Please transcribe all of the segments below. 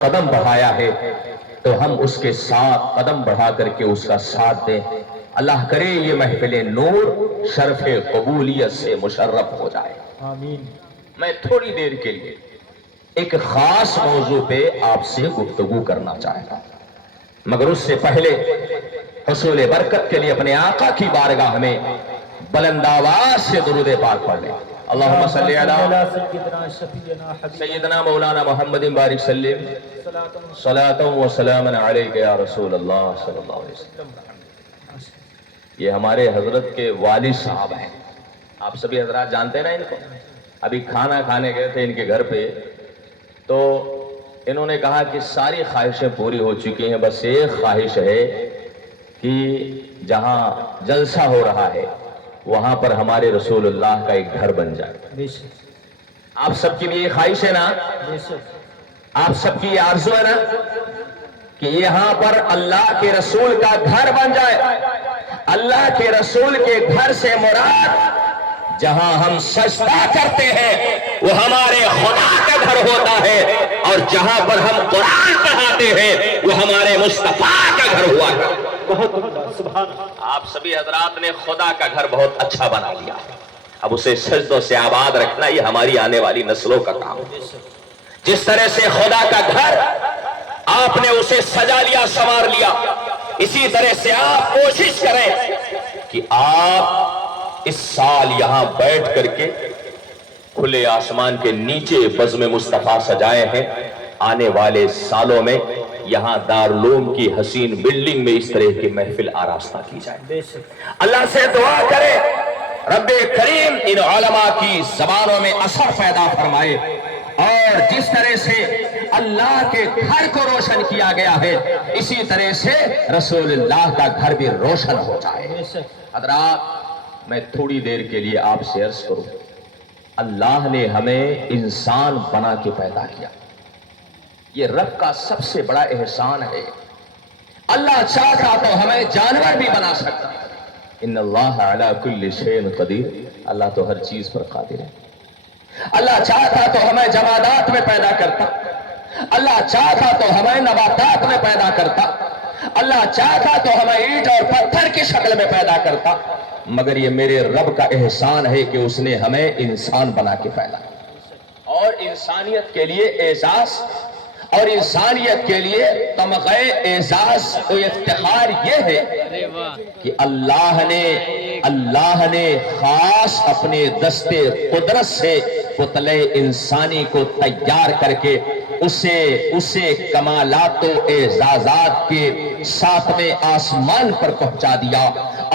قدم بڑھایا ہے تو ہم اس کے ساتھ قدم بڑھا کر کے اس کا ساتھ دیں۔ اللہ کرے یہ محفل نور شرف قبولیت سے مشرف ہو جائے۔ آمین۔ میں تھوڑی دیر کے لیے ایک خاص موضوع پہ آپ سے گفتگو کرنا چاہتا ہوں، مگر اس سے پہلے حصول برکت کے لیے اپنے آقا کی بارگاہ میں بلند آواز سے درود پاک پڑھ لیں۔ اللہم صلی علی سیدنا مولانا محمد بارک سلم صلاۃ و سلام علیک یا رسول اللہ صلی اللہ علیہ وسلم۔ یہ ہمارے حضرت کے والد صاحب ہیں، آپ سبھی حضرات جانتے ہیں نا ان کو۔ ابھی کھانا کھانے گئے تھے ان کے گھر پہ، تو انہوں نے کہا کہ ساری خواہشیں پوری ہو چکی ہیں، بس ایک خواہش ہے کہ جہاں جلسہ ہو رہا ہے وہاں پر ہمارے رسول اللہ کا ایک گھر بن جائے۔ آپ سب کی بھی یہ خواہش ہے نا؟ آپ سب کی یہ آرزو ہے نا کہ یہاں پر اللہ کے رسول کا گھر بن جائے؟ اللہ کے رسول کے گھر سے مراد جہاں ہم سجدہ کرتے ہیں وہ ہمارے خدا کا گھر ہوتا ہے، اور جہاں پر ہم قرآن پڑھاتے ہیں وہ ہمارے مصطفیٰ کا گھر ہوا ہے۔ آپ سبھی حضرات نے خدا کا گھر بہت اچھا بنا لیا، اب اسے سجدوں سے آباد رکھنا یہ ہماری آنے والی نسلوں کا کام ہے۔ جس طرح سے خدا کا گھر آپ نے اسے سجا لیا، سنوار لیا، اسی طرح سے آپ کوشش کریں کہ آپ اس سال یہاں بیٹھ کر کے کھلے آسمان کے نیچے بزم مصطفیٰ سجائے ہیں، آنے والے سالوں میں یہاں دارالعلوم کی حسین بلڈنگ میں اس طرح کی محفل آراستہ کی جائے۔ اللہ سے دعا کرے رب کریم ان علماء کی زبانوں میں اثر پیدا فرمائے، اور جس طرح سے اللہ کے گھر کو روشن کیا گیا ہے اسی طرح سے رسول اللہ کا گھر بھی روشن ہو جائے۔ حضرات میں تھوڑی دیر کے لیے آپ سے عرض کروں، اللہ نے ہمیں انسان بنا کے پیدا کیا، یہ رب کا سب سے بڑا احسان ہے۔ اللہ چاہتا تو ہمیں جانور بھی بنا سکتا، ان اللہ علی کل شیء قدیر، اللہ تو ہر چیز پر قادر ہے۔ اللہ چاہتا تو ہمیں جمادات میں پیدا کرتا، اللہ چاہتا تو ہمیں نباتات میں پیدا کرتا، اللہ چاہتا تو ہمیں اینٹ اور پتھر کی شکل میں پیدا کرتا، مگر یہ میرے رب کا احسان ہے کہ اس نے ہمیں انسان بنا کے پیدا کیا۔ اور انسانیت کے لیے اعزاز اور انسانیت کے لیے تمغہ اعزاز و افتخار یہ ہے کہ اللہ نے خاص اپنے دستے قدرت سے پتلے انسانی کو تیار کر کے اسے کمالات و اعزازات کے ساتویں آسمان پر پہنچا دیا،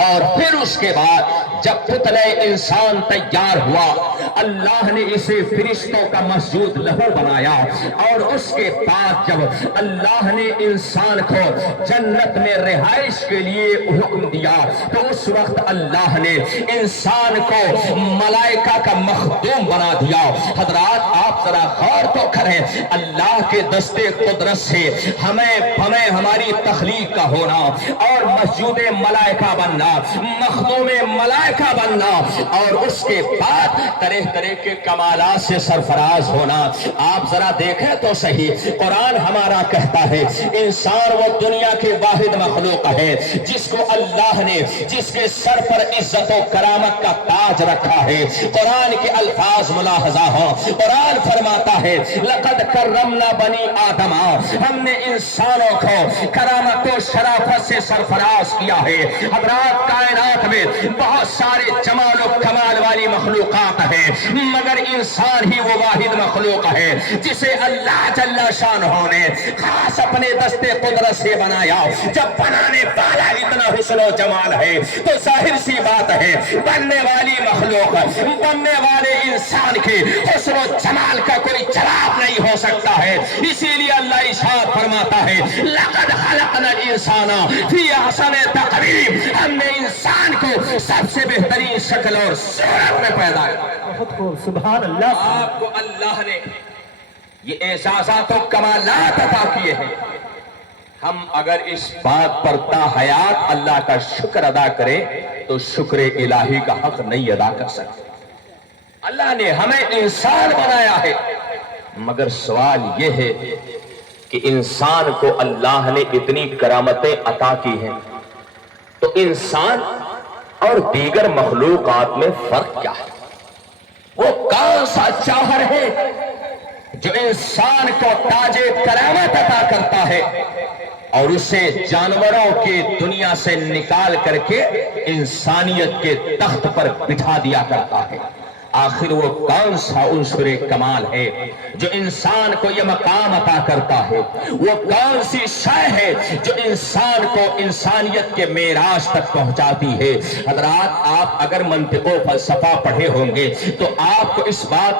اور پھر اس کے بعد جب پتلے انسان تیار ہوا اللہ نے اسے فرشتوں کا مسجود لہو بنایا، اور اس کے بعد جب اللہ نے انسان کو جنت میں رہائش کے لیے حکم دیا تو اس وقت اللہ نے انسان کو ملائکہ کا مخدوم بنا دیا۔ حضرات آپ ذرا غور تو کریں، اللہ کے دستے قدرت سے ہمیں ہماری تخلیق کا ہونا اور مسجود ملائکہ بننا، مخدوم ملائکہ بننا، اور اس کے بعد طرح طرح کے کمالات سے سرفراز ہونا۔ آپ ذرا دیکھیں تو صحیح، قرآن ہمارا کہتا ہے انسان وہ دنیا کے واحد مخلوق ہے جس کو اللہ نے جس کے سر پر عزت و کرامت کا تاج رکھا ہے۔ قرآن کے الفاظ ملاحظہ ہو، قرآن فرماتا ہے لقد کرمنا بنی آدم، ہم نے انسانوں کو کرامت و شرافت سے سرفراز کیا ہے۔ حضرات کائنات میں بہت سارے جمال و کمال والی مخلوقات ہیں، مگر انسان ہی وہ واحد مخلوق ہے جسے اللہ جل شانہ نے خاص اپنے دستے قدرت سے بنایا۔ جب بنانے والا اتنا حسن و جمال ہے تو ظاہر سی بات ہے بننے والی مخلوق، بننے والے انسان کے حسن و جمال کا کوئی جواب نہیں ہو سکتا ہے۔ اسی لیے اللہ ارشاد فرماتا ہے لقد خلقنا الانسان فی احسن تقویم، ہم نے انسان کو سب سے بہترین شکل اور صورت میں پیدا کیا۔ بہت خوب، سبحان اللہ۔ آپ کو اللہ نے یہ اعزازات و کمالات عطا کیے ہیں، ہم اگر اس بات پر تا حیات اللہ کا شکر ادا کریں تو شکر الہی کا حق نہیں ادا کر سکتے۔ اللہ نے ہمیں انسان بنایا ہے، مگر سوال یہ ہے کہ کہ انسان کو اللہ نے اتنی کرامتیں عطا کی ہیں، تو انسان اور دیگر مخلوقات میں فرق کیا ہے؟ وہ کون سا جوہر ہے جو انسان کو تاج کرامت عطا کرتا ہے اور اسے جانوروں کی دنیا سے نکال کر کے انسانیت کے تخت پر بٹھا دیا کرتا ہے؟ آخر وہ کون سا عنصر کمال ہے جو انسان کو یہ مقام عطا کرتا ہے؟ وہ کون سی شے ہے جو انسان کو انسانیت کے معراج تک پہنچاتی ہے؟ حضرات، آپ اگر منطق و فلسفہ پڑھے ہوں گے تو آپ کو اس بات